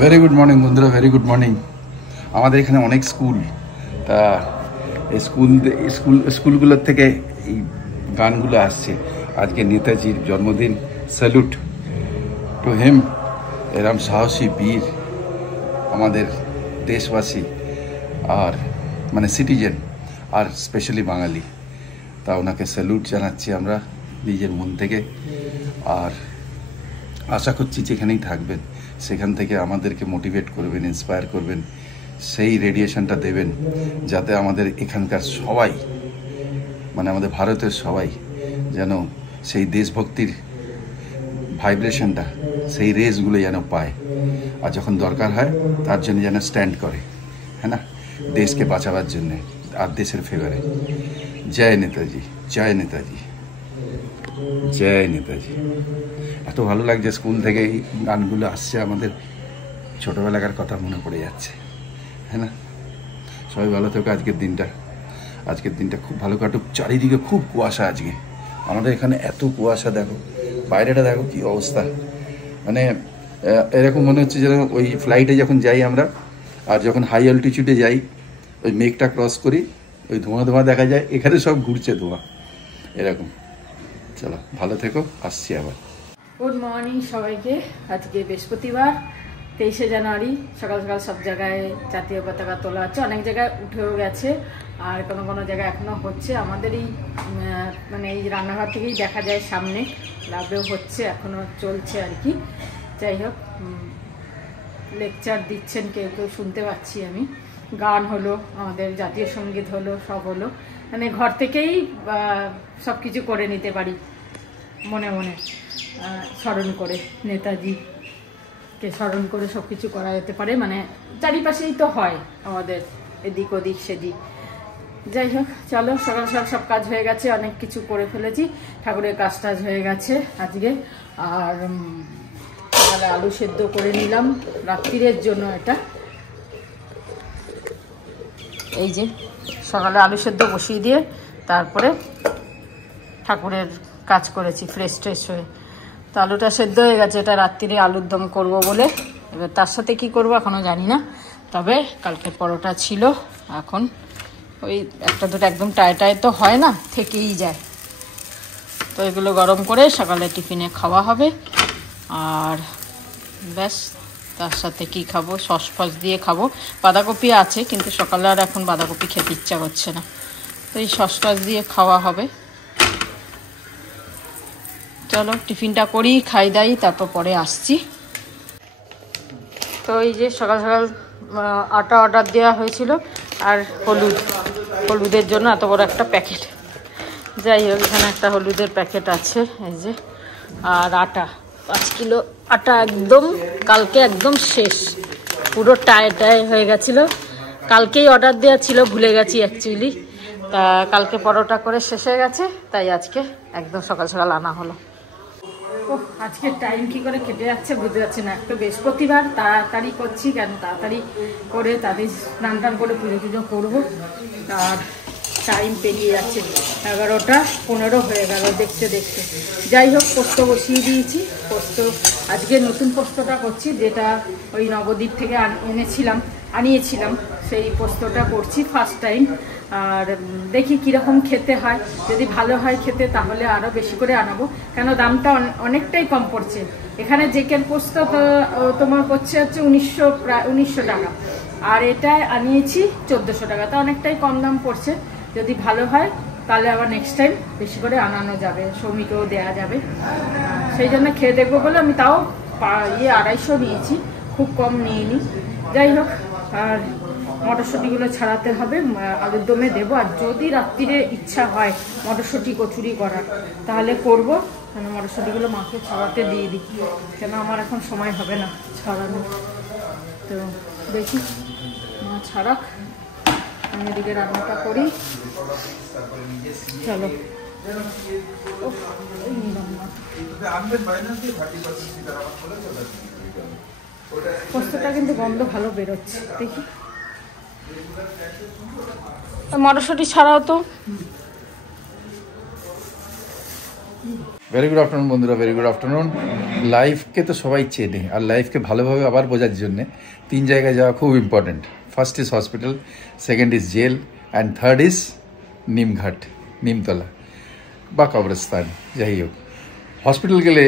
Very good morning বন্ধুরা, very good morning. আমাদের এখানে অনেক স্কুল, তা এই স্কুলগুলোর থেকে এই গানগুলো আসছে। আজকে নেতাজির জন্মদিন, স্যালুট টু হিম। এরম সাহসী বীর আমাদের দেশবাসী আর মানে সিটিজেন আর স্পেশালি বাঙালি, তা ওনাকে স্যালুট জানাচ্ছি আমরা নিজের মন থেকে। আর আশা করছি যেখানেই থাকবেন সেখান থেকে আমাদেরকে মোটিভেট করবেন, ইন্সপায়ার করবেন, সেই রেডিয়েশনটা দেবেন যাতে আমাদের এখানকার সবাই মানে আমাদের ভারতের সবাই যেন সেই দেশভক্তির ভাইব্রেশনটা, সেই রেসগুলো যেন পায়, আর যখন দরকার হয় তার জন্য যেন স্ট্যান্ড করে, হ্যাঁ না, দেশকে বাঁচাবার জন্যে আর দেশের ফেভারে। জয় নেতাজি, জয় নেতাজি, জয় নেতাজি। এত ভালো লাগছে, স্কুল থেকে এই গানগুলো আসছে, আমাদের ছোটোবেলাকার কথা মনে পড়ে যাচ্ছে, হ্যাঁ না। সবাই ভালো থেকো। আজকের দিনটা খুব ভালো কাটুক। চারিদিকে খুব কুয়াশা আজকে, আমাদের এখানে এত কুয়াশা, দেখো বাইরেটা, দেখো কি অবস্থা। মানে এরকম মনে হচ্ছে যেন ওই ফ্লাইটে যখন যাই আমরা, আর যখন হাই অল্টিটিউডে যাই, ওই মেঘটা ক্রস করি, ওই ধোঁয়া ধোঁয়া দেখা যায়, এখানে সব ঘুরছে ধোঁয়া, এরকম। চলো ভালো থেকো, আসছি আবার। গুড মর্নিং সবাইকে। আজকে বৃহস্পতিবার, 23শে জানুয়ারি। সকাল সকাল সব জায়গায় জাতীয় পতাকা তোলা হচ্ছে, অনেক জায়গায় উঠেও গেছে, আর কোনো কোনো জায়গায় এখনও হচ্ছে। আমাদের এই মানে এই রান্নাঘর থেকেই দেখা যায়, সামনে লাভেও হচ্ছে, এখনও চলছে আর কি। যাই হোক, লেকচার দিচ্ছেন কেউ কেউ, শুনতে পাচ্ছি আমি। গান হলো, আমাদের জাতীয় সঙ্গীত হলো, সব হলো। মানে ঘর থেকেই সব কিছু করে নিতে পারি, মনে মনে স্মরণ করে, নেতাজিকে স্মরণ করে সব কিছু করা যেতে পারে। মানে চারিপাশেই তো হয় আমাদের, এদিক ওদিক সেদিক। যাই হোক, চলো, সকাল সকাল সব কাজ হয়ে গেছে, অনেক কিছু করে ফেলেছি। ঠাকুরের কাজ টাজ হয়ে গেছে আজকে। আর সকালে আলু সেদ্ধ করে নিলাম রাত্রিরের জন্য। এটা এই যে সকালে আলু সেদ্ধ বসিয়ে দিয়ে তারপরে ঠাকুরের কাজ করেছি ফ্রেশ হয়ে। তো আলুটা সেদ্ধ হয়ে গেছে, এটা রাত্রিরে আলুর দম করবো বলে। এবার তার সাথে কি করবো এখনও জানি না, তবে কালকে পরোটা ছিল, এখন ওই একটা দুটো একদম টায় তো হয় না, থেকেই যায়। তো এগুলো গরম করে সকালে টিফিনে খাওয়া হবে। আর ব্যাস, তার সাথে কি খাবো, সস ফস দিয়ে খাবো। বাঁধাকপি আছে, কিন্তু সকালে আর এখন বাঁধাকপি খেতে ইচ্ছা করছে না, তো এই সস টস দিয়ে খাওয়া হবে। চলো টিফিনটা করি, খাই দাই, তারপর পরে আসছি। তো এই যে সকাল সকাল আটা অর্ডার দেওয়া হয়েছিল, আর হলুদের জন্য এত বড় একটা প্যাকেট। যাই হোক, এখানে একটা হলুদের প্যাকেট আছে, এই যে। আর আটা 5 কিলো আটা, একদম কালকে একদম শেষ, পুরো টায় হয়ে গেছিলো। কালকেই অর্ডার দেওয়া ছিল, ভুলে গেছি অ্যাকচুয়ালি। তা কালকে পরোটা করে শেষ হয়ে গেছে, তাই আজকে একদম সকাল সকাল আনা হলো। ও আজকে টাইম কি করে কেটে যাচ্ছে বুঝতে পারছি না। একটু বৃহস্পতিবার, তাড়াতাড়ি করছি, কেন তাড়াতাড়ি করে তাদের স্নান টান করে পুজো টুজো করবো। আর টাইম পেরিয়ে যাচ্ছে, 11:15 হয়ে গেল দেখতে। যাই হোক, পোস্ত বসিয়ে দিয়েছি। পোস্ত আজকে নতুন পোস্তটা করছি, যেটা ওই নবদ্বীপ থেকে আনিয়েছিলাম, সেই পোস্তটা করছি ফার্স্ট টাইম। আর দেখি কীরকম খেতে হয়, যদি ভালো হয় খেতে তাহলে আরও বেশি করে আনাবো, কেন দামটা অনেকটাই কম পড়ছে। এখানে জেকের পোস্ত তোমার পড়ছে হচ্ছে প্রায় 1900 টাকা, আর এটা আনিয়েছি 1400 টাকা, তা অনেকটাই কম দাম পড়ছে। যদি ভালো হয় তাহলে আবার নেক্সট টাইম বেশি করে আনানো যাবে, শ্রমিকেও দেওয়া যাবে। সেই জন্য খেয়ে দেখবো বলে আমি তাও 250 নিয়েছি, খুব কম নিইনি। যাই হোক, আর মটরশুঁটিগুলো ছাড়াতে হবে, আলুর দমে দেবো। আর যদি রাত্রিরে ইচ্ছা হয় মটরশুঁটি কচুরি করার, তাহলে করব। মানে মটরশুঁটিগুলো মাকে ছাড়াতে দিয়ে দিই, কেন আমার এখন সময় হবে না ছাড়ানো। তো দেখি মা ছাড়াক, আমি এদিকে রান্নাটা করি। চলো, পোস্তটা কিন্তু গন্ধ ভালো বেরোচ্ছে, দেখি। মটরশুঁটি ছাড়াও তো ভেরি গুড আফটারনুন বন্ধুরা, ভেরি গুড আফটারনুন। লাইফকে তো সবাই চেনে, আর লাইফকে ভালোভাবে আবার বোঝার জন্যে 3 জায়গায় যাওয়া খুব important. First is hospital, second is jail, and third is নিমঘাট, নিমতলা বা কবরস্থান, যাই হোক। হসপিটাল গেলে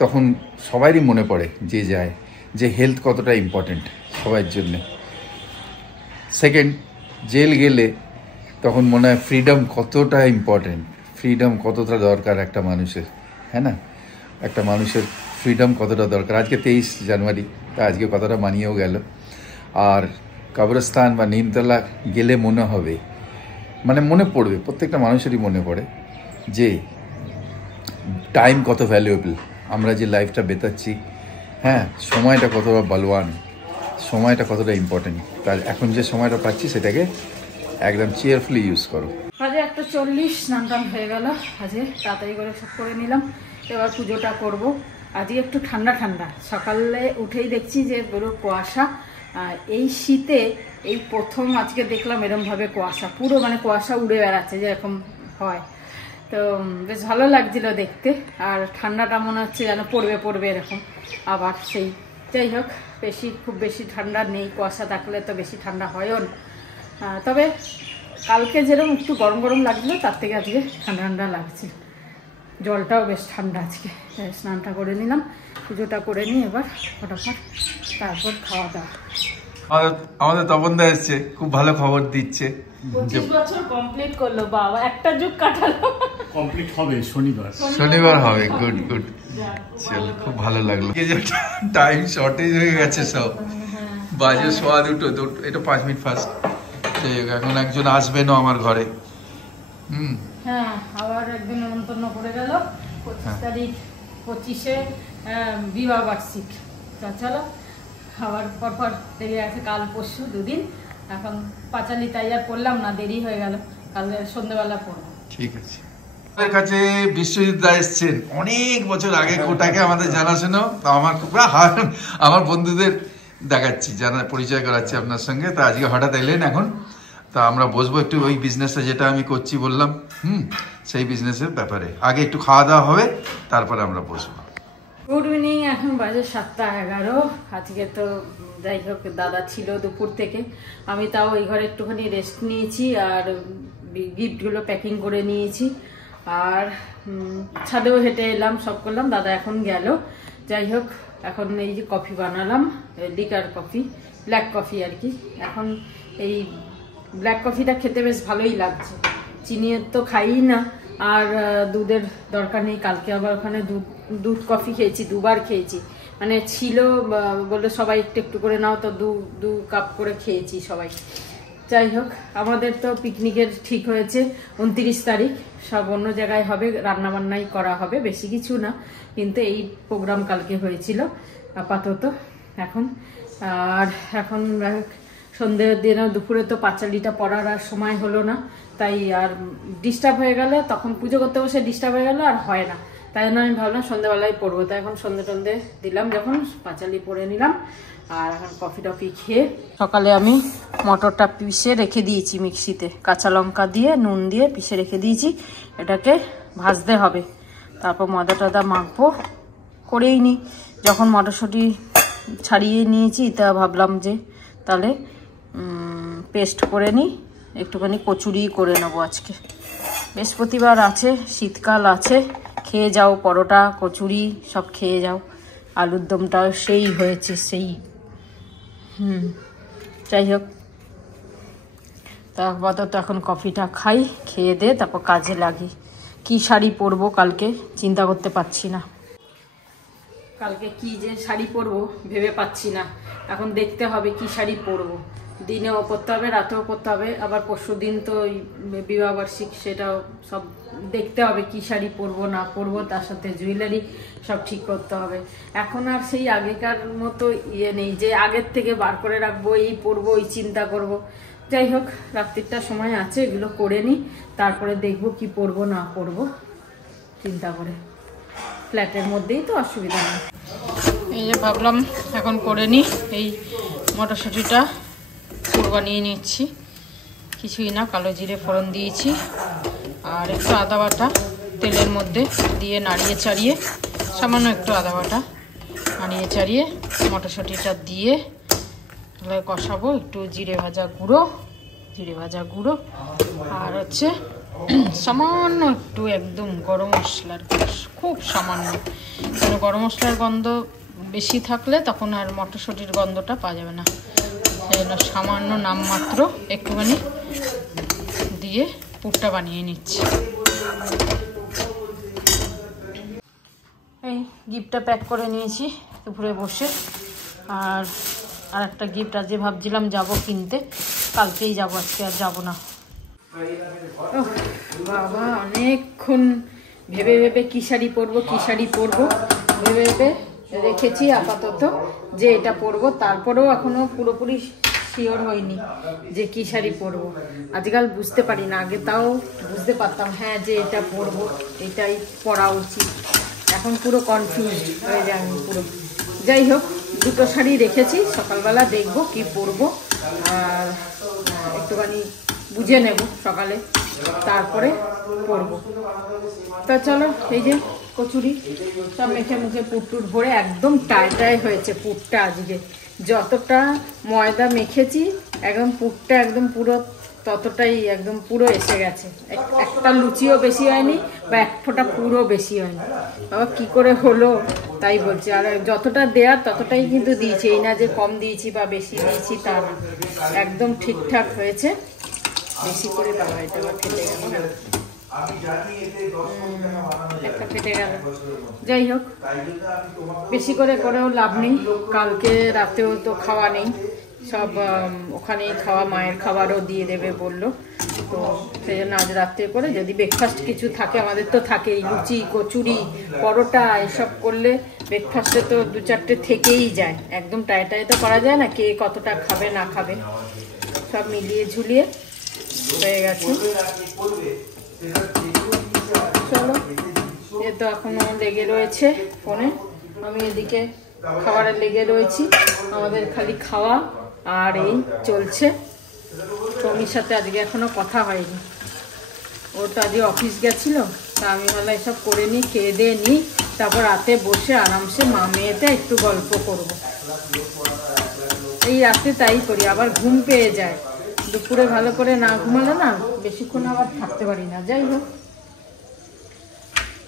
তখন সবারই মনে পড়ে, যে যায়, যে হেলথ কতটা ইম্পর্টেন্ট সবার জন্যে। সেকেন্ড, জেল গেলে তখন মনে হয় ফ্রিডম কতটা ইম্পর্টেন্ট, ফ্রিডম কতটা দরকার একটা মানুষের, হ্যাঁ না? একটা মানুষের ফ্রিডম কতটা দরকার। আজকে 23 জানুয়ারি, তা আজকে কতটা মানিয়েও গেল। আর কবরস্থান বা নিমতলা গেলে মনে হবে, মানে মনে পড়বে, প্রত্যেকটা মানুষেরই মনে পড়ে যে টাইম কত ভ্যালুয়েবল, আমরা যে লাইফটা বেতাচ্ছি, হ্যাঁ, সময়টা কতটা বলবান, সময়টা কতটা ইম্পর্টেন্ট। তার এখন যে সময়টা পাচ্ছি সেটাকে একদম চেয়ারফুলি ইউজ করো। আজকে 1:40 স্নান টান হয়ে গেল, আজকে তাড়াতাড়ি করে সব করে নিলাম। এবার পুজোটা করব। আজকে একটু ঠান্ডা ঠান্ডা, সকালে উঠেই দেখছি যে পুরো কুয়াশা। এই শীতে এই প্রথম আজকে দেখলাম এরমভাবে কুয়াশা, পুরো মানে কুয়াশা উড়ে বেড়াচ্ছে যেরকম হয়। তো বেশ ভালো লাগছিল দেখতে, আর ঠান্ডাটা মনে হচ্ছে যেন পড়বে পড়বে এরকম। আবার সেই, যাই হোক, খুব বেশি ঠান্ডা নেই, কুয়াশা থাকলে তো বেশি ঠান্ডা হয়ও না। তবে কালকে যেরকম একটু গরম গরম লাগছিল, তার থেকে আজকে ঠান্ডা ঠান্ডা লাগছে। জলটাও বেশ ঠান্ডা আজকে। স্নানটা করে নিলাম, পুজোটা করে নিই এবার ফটাফট, তারপর খাওয়া দাওয়া। আমাদের তপনদা এসছে, খুব ভালো খবর দিচ্ছে। 25 বছর কমপ্লিট করলো বাবা, একটা যুগ কাটালো। কমপ্লিট হবে শনিবার হবে। গুড গুড, চল, খুব ভালো লাগলো। টাইম শর্টেজ হয়ে গেছে, সব বাজে 2:15, এটা 5 মিনিট ফার্স্ট। এখন একজন আসবেন আমার ঘরে। হ্যাঁ, আবার একদিন নেমন্তন্ন করে গেল। 25 তারিখ, 25-এ বিবাহ বার্ষিক। চলো, আবার পরপর লেগে আছে, কাল পরশু 2 দিন। এখন পাঁচালি তাই আর পড়লাম না, দেরি হয়ে গেল, কাল সন্ধ্যেবেলা পড়বো। ঠিক আছে। আমাদের কাছে বিশ্বজিৎ দা এসছেন অনেক বছর আগে, কোটাকে আমাদের জানাশোনা। আমার আমার বন্ধুদের দেখাচ্ছি, পরিচয় করাচ্ছি আপনার সঙ্গে। তা আজকে হঠাৎ এলেন এখন, তা আমরা বসবো একটু ওই বিজনেসটা যেটা আমি করছি বললাম, সেই বিজনেসের ব্যাপারে। আগে একটু খাওয়া দাওয়া হবে, তারপরে আমরা বসবো। গুড ইভিনিং, এখন বাজে 7:11। আজকে তো যাই হোক দাদা ছিল দুপুর থেকে, আমি তাও ওই ঘরে একটুখানি রেস্ট নিয়েছি, আর গিফটগুলো প্যাকিং করে নিয়েছি, আর ছাদেও হেঁটে এলাম, সব করলাম। দাদা এখন গেল। যাই হোক, এখন এই যে কফি বানালাম, লিকার কফি, ব্ল্যাক কফি আর কি। এখন এই ব্ল্যাক কফিটা খেতে বেশ ভালোই লাগছে, চিনির তো খাই না, আর দুধের দরকার নেই। কালকে আবার ওখানে দুধ কফি খেয়েছি, 2 বার খেয়েছি, মানে ছিল বলে সবাই একটু একটু করে নাও, তো 2 কাপ করে খেয়েছি সবাই। যাই হোক, আমাদের তো পিকনিকের ঠিক হয়েছে 29 তারিখ, সব অন্য জায়গায় হবে, রান্নাবান্নাই করা হবে, বেশি কিছু না, কিন্তু এই প্রোগ্রাম কালকে হয়েছিল আপাতত। এখন সন্ধ্যের দিনে দুপুরে তো পাঁচালিটা পড়ার আর সময় হলো না, তাই আর ডিস্টার্ব হয়ে গেল, তখন পুজো করতে বসে ডিস্টার্ব হয়ে গেল, আর হয় না। তাই জন্য আমি ভাবলাম সন্ধ্যেবেলায় পড়বো, তাই এখন সন্ধ্যে দিলাম, যখন পাঁচালি পড়ে নিলাম। আর এখন কফি টফি খেয়ে, সকালে আমি মটরটা পিষে রেখে দিয়েছি মিক্সিতে, কাঁচা লঙ্কা দিয়ে নুন দিয়ে পিষে রেখে দিয়েছি। এটাকে ভাজতে হবে, তারপর ময়দা টদা মাখবো, করেই নি। যখন মটরশুঁটি ছাড়িয়ে নিয়েছি, তা ভাবলাম যে তাহলে পেস্ট করে নিই, একটুখানি কচুরি করে নেবো আজকে। বৃহস্পতিবার আছে, শীতকাল আছে, খেয়ে যাও, পরোটা কচুরি সব খেয়ে যাও। আলুর দমটাও সেই হয়েছে, সেই। যাই হোক, তা আপাতত এখন কফিটা খাই, খেয়ে দে তারপর কাজে লাগি। কি শাড়ি পরবো কালকে চিন্তা করতে পারছি না, কালকে কি যে শাড়ি পরবো ভেবে পাচ্ছি না। এখন দেখতে হবে কি শাড়ি পরবো, দিনেও পরতে হবে, রাতেও পরতে হবে, আবার পরশু দিন তো বিবাহবার্ষিক, সেটাও সব দেখতে হবে কি শাড়ি পরবো না পরবো, তার সাথে জুয়েলারি সব ঠিক করতে হবে। এখন আর সেই আগেকার মতো নেই যে আগের থেকে বার করে রাখবো, এই পরবো, এই চিন্তা করব। যাই হোক, রাত্রিটা সময় আছে, এগুলো করে নিই, তারপরে দেখবো কি পরবো না পরবো চিন্তা করে। ফ্ল্যাটের মধ্যেই তো, অসুবিধা নেই। এই যে ভাবলাম এখন করে নিই, এই মটরশুঁটিটা বানিয়ে নিচ্ছি, কিছুই না, কালো জিরে ফোড়ন দিয়েছি, আর একটু আদা বাটা, তেলের মধ্যে দিয়ে নাড়িয়ে চাড়িয়ে সামান্য একটু আদা বাটা নাড়িয়ে চাড়িয়ে মটরশুঁটিটা দিয়ে কষাবো। একটু জিরে ভাজা গুঁড়ো আর হচ্ছে সামান্য একটু একদম গরম মশলার খুব সামান্য, কারণ গরম মশলার গন্ধ বেশি থাকলে তখন আর মটরশুঁটির গন্ধটা পাওয়া যাবে না। সেই জন্য সামান্য নামমাত্র একটুখানি দিয়ে পুরটা বানিয়ে নিচ্ছি। এই গিফটটা প্যাক করে নিয়েছি দুপুরে বসে। আর একটা গিফট আজকে ভাবছিলাম যাব কিনতে, কালকেই যাব, আজকে আর যাব না। বাবা অনেকক্ষণ ভেবে কি শাড়ি পরবো ভেবে রেখেছি আপাতত যে এটা পরবো। তারপরেও এখনো পুরোপুরি শিওর হয়নি যে কি শাড়ি পরবো। আজকাল বুঝতে পারি না, আগে তাও বুঝতে পারতাম হ্যাঁ যে এটা পরবো, এটাই পরা উচিত। এখন পুরো কনফিউজ হয়ে যায় আমি পুরো। যাই হোক, দুটো শাড়ি রেখেছি, সকালবেলা দেখবো কি পরবো আর একটুখানি বুঝে নেব সকালে, তারপরে পরবো। তা চলো, এই যে কচুরি সব মেখে মুখে পুটটুর ভরে একদম টাই হয়েছে পুরটা। আজকে যতটা ময়দা মেখেছি একদম পুরটা একদম পুরো ততটাই একদম পুরো এসে গেছে। একটা লুচিও বেশি হয়নি বা এক ফোঁটা পুরো বেশি হয়নি। বাবা কি করে হলো তাই বলছি। আর যতটা দেওয়ার ততটাই কিন্তু দিয়েছি, এই না যে কম দিয়েছি বা বেশি দিয়েছি তা না, একদম ঠিকঠাক হয়েছে। বেশি করে বাবা এটা ফেটে গেল, একটা ফেটে গেল। যাই হোক, বেশি করেও লাভ নেই, কালকে রাতেও তো খাওয়া নেই, সব ওখানেই খাওয়া, মায়ের খাবারও দিয়ে দেবে বললো। তো সেই জন্য আজ রাত্রে করে যদি ব্রেকফাস্ট কিছু থাকে, আমাদের তো থাকেই, লুচি কচুরি পরোটা এসব করলে ব্রেকফাস্টে তো 2-4টে থেকেই যায়। একদম টাই তো করা যায় না, কে কতটা খাবে না খাবে, সব মিলিয়ে ঝুলিয়ে হয়ে গেছে। চলো, এ তো এখনো লেগে রয়েছে ফোনে, আমি এদিকে খাবারে লেগে রয়েছি। আমাদের খালি খাওয়া আর এই চলছে। টমির সাথে আজকে এখনো কথা হয়নি, ও তো আজকে অফিস গেছিল। তা আমি ভাবলাম এসব করে নিই, খেয়ে দিয়ে নিই, তারপর রাতে বসে আরামসে মা মেয়েতে একটু গল্প করব। এই রাতে তাই করি, আবার ঘুম পেয়ে যায়। দুপুরে ভালো করে না ঘুমালে না বেশিক্ষণ আবার থাকতে পারি না। যাই হোক,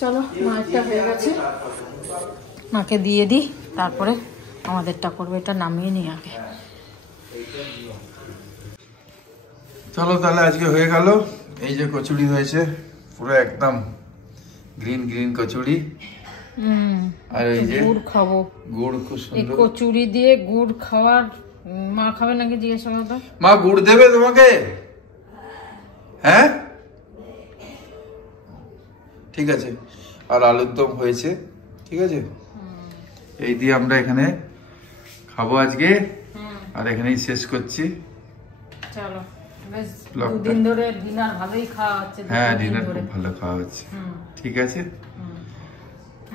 চলো, মায়েরটা হয়ে গেছে, মাকে দিয়ে দিই, তারপরে আমাদেরটা করবো। এটা নামিয়ে নিই আগে। চলো তাহলে আজকে হয়ে গেল। এই যে কচুরি হয়েছে, পুরো একদম গ্রিন কচুরি। আর এই যে গুড় খাবো, গুড় খুব সুন্দর। কচুরি দিয়ে গুড় খাওয়ার, মা খাবে নাকি জিজ্ঞেস করো তো। মা গুড় দেবে তোমাকে? হ্যাঁ ঠিক আছে। আর আলুর দম হয়েছে, ঠিক আছে। এই দিয়ে আমরা এখানে খাবো আজকে, আর এখানেই শেষ করছি। চলো, বেশ দুদিন ধরে ডিনার ভালোই খাওয়া হচ্ছে। হ্যাঁ, ডিনার খুব ভালো খাওয়া হচ্ছে, ঠিক আছে।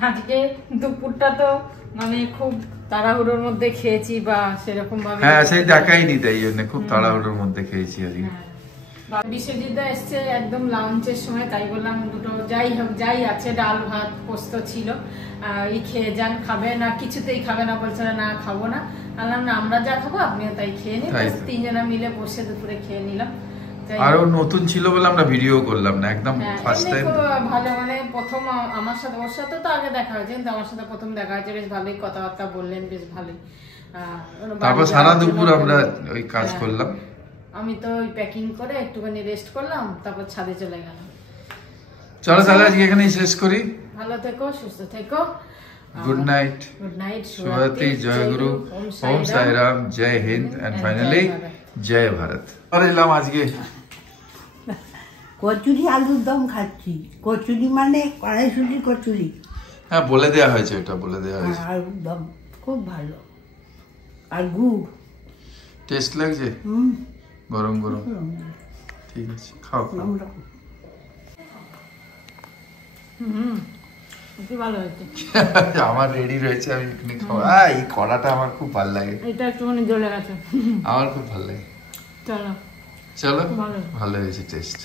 আজকে দুপুরটা তো মানে খুব তাড়াহুড়োর মধ্যে খেয়েছি, বা সেরকম ভাবে হ্যাঁ সেই দেখাইনি, তাই জন্য খুব তাড়াহুড়োর মধ্যে খেয়েছি আজকে। বিশ্বজিৎ এসছে একদম লাঞ্চের সময়, তাই বললাম দুটো যাই হোক, যাই আছে ডাল ভাত পোস্ত ছিল, এই খেয়ে যান, খাবে না কিছুতেই খাবে না, বলছে না খাবো না। বললাম না, আমরা যা খাবো আপনিও তাই খেয়ে নিন। তিনজনা মিলে বসে দুপুরে খেয়ে নিলাম। আরো নতুন ছিল বলে আমরা ভিডিও করলাম না, একদম ফার্স্ট টাইম। ভালো, মানে প্রথম আমার সাথে, ওর সাথে তো আগে দেখা হয়েছে, কিন্তু আমার সাথে প্রথম দেখা হয়েছে। বেশ ভালোই কথাবার্তা বললেন, বেশ ভালোই। তারপর সারা দুপুর আমরা ওই কাজ করলাম। আমি তো ওই প্যাকিং করে একটুখানি রেস্ট করলাম, তারপর ছাদে চলে গেলাম। চলো তাহলে আজকে এখানেই শেষ করি। ভালো থেকো, সুস্থ থেকো। Good night. Good night. শুভরাত্রি, জয় গুরু, ওম সাই রাম, জয় হিন্দ, এন্ড ফাইনালি জয় ভারত। আর এলাম আজকে কচুরি আলুর দম খাচ্ছি। কচুরি মানে কড়াইশুঁটি কচুরি। হ্যাঁ বলে দেওয়া হয়েছে, এটা বলে দেওয়া হয়েছে। আলুর দম খুব ভালো, আর গুড় টেস্ট লাগছে, গরম গরম। ঠিক আছে, খাও। ভালো হয়েছে। আমার রেডি রয়েছে, আমি এখানে খাবো। এই কড়াটা আমার খুব ভালো লাগে, এটা একটুখানি জ্বলে গেছে, আমার খুব ভালো লাগে। চলো চলো, ভালো হয়েছে টেস্ট।